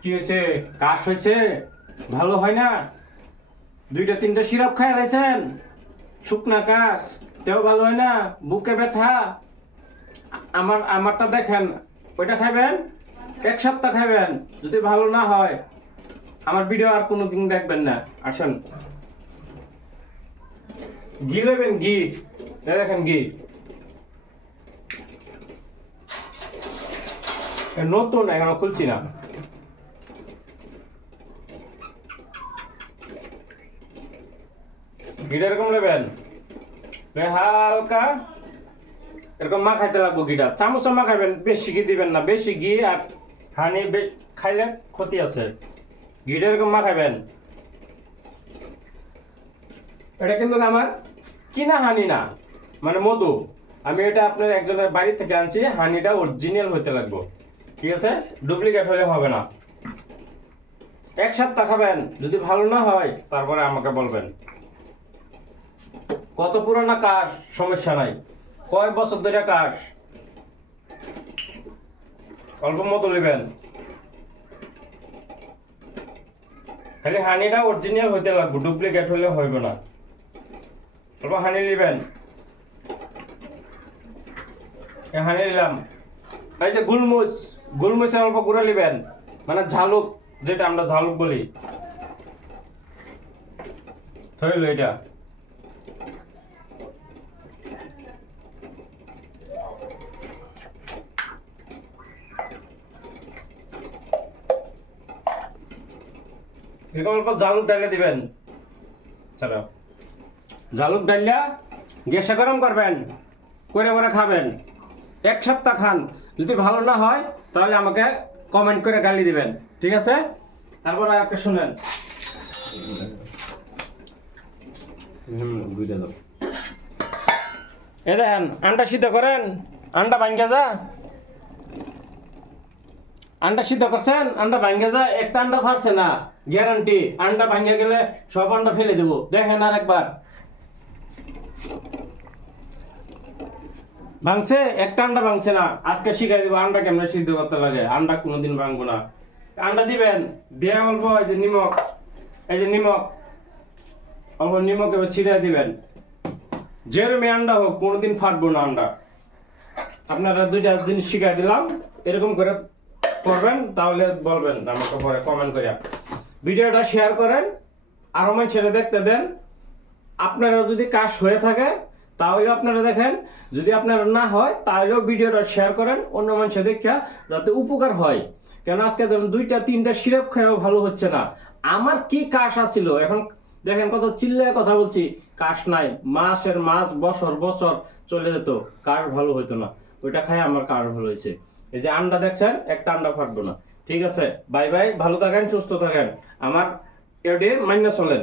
কি হয়েছে? কাশ হয়েছে? ভালো হয় না? দুইটা তিনটা সিরাপ খাই লাইছেন, শুকনা কাশ তেও ভালো হয় না, বুকে ব্যথা। আমারটা দেখেন, ওইটা খাবেন, 1 সপ্তাহ খাবেন। যদি ভালো না হয় আমার ভিডিও আর কোনোদিন দেখবেন না। আসেন, ঘি নেবেন, ঘি। দেখেন ঘি নতুন, এখনো খুলছি না। ঘিটা এরকম নেবেন, হালকা এরকম মাখাইতে লাগবো। ঘিটা চামচে মাখাবেন, বেশি ঘি দিবেন না। বেশি ঘি আর হানি খাইলে ক্ষতি আছে। ঘিটা এরকম মাখাবেন। এটা কিন্তু আমার কিনা হানি না, মানে মধু। আমি এটা আপনার একজনের বাড়ি থেকে আনছি। হানিটা অরিজিনাল হইতে লাগবে, ঠিক আছে? ডুপ্লিকেট হলে হবে না। 1 সপ্তাহ খাবেন, যদি ভালো না হয় তারপরে আমাকে বলবেন। কত পুরানা কাশ, সমস্যা নাই। কয় বছর ধরে কাশ, অল্প মতো নেবেন। খালি হানিটা অরিজিনাল হইতে লাগবে, ডুপ্লিকেট হলে হইবে না। অল্প হানি নেবেন। হানি নিলাম। এই যে গুলমরিচের অল্প গুঁড়ো নেবেন, মানে ঝালুক, যেটা আমরা ঝালুক বলি। হইল এটা। এরকম অল্প ঝালুক ডালে দিবেন। ছাড়া ঝালুক ডালিয়া গ্যাসে গরম করবেন, করে করে খাবেন। 1 সপ্তাহ খান, যদি ভালো না হয় তাহলে আমাকে কমেন্ট করে গালি দিবেন, ঠিক আছে? তারপর একটা শুনেন। এ দেখেন, আন্ডা সিদ্ধ করেন, আন্ডা ভাঙ্গা যা। আন্ডা সিদ্ধ করছেন, আন্ডা ভাঙ্গা যা। একটা আন্ডা ফারছে না, গ্যারান্টি। আন্ডা ভাঙ্গা গেলে সব আন্ডা ফেলে দেবো। দেখেন আরেকবার। ভাঙছে? একটা আন্ডা ভাঙছে না। আজকে শিখাই দিব আন্ডা কেমনে সিদ্ধ করতে লাগে। আন্ডা কোনোদিন ভাঙবো না। আন্ডা দিবেন, দিয়ে অল্প এই যে নিমক, এই যে নিমক, অল্প নিমক এবার ছিটিয়ে দিবেন। যেরমে আন্ডা হোক, কোনোদিন ফাটবো না আন্ডা। আপনারা দুইটা জিনিস শিখাই দিলাম, এরকম করে করবেন, তাহলে বলবেন আমাকে পরে কমেন্ট করে। ভিডিওটা শেয়ার করেন, আরো মানুষেরা দেখতে দেন। আপনারা যদি কাজ হয়ে থাকে তাহলে আপনারা দেখেন, যদি আপনারা না হয় তাহলেও ভিডিওটা শেয়ার করেন, অন্য মানুষের দেখা যাতে উপকার হয়। কেন আজকে ধরুন 2টা-3টা সিরাপ খেয়েও ভালো হচ্ছে না। আমার কি কাশ আছিল, এখন দেখেন কত চিল্লায় কথা বলছি, কাশ নাই। মাসের মাস, বছর বছর চলে যেত, কাশ ভালো হইতো না। ওইটা খাই আমার কাশ ভালো হয়েছে। এই যে আন্ডা দেখছেন, একটা আন্ডা ফাটবো না। ঠিক আছে, বাই বাই, ভালো থাকেন, সুস্থ থাকেন। আমার এডে মাইনা চলেন।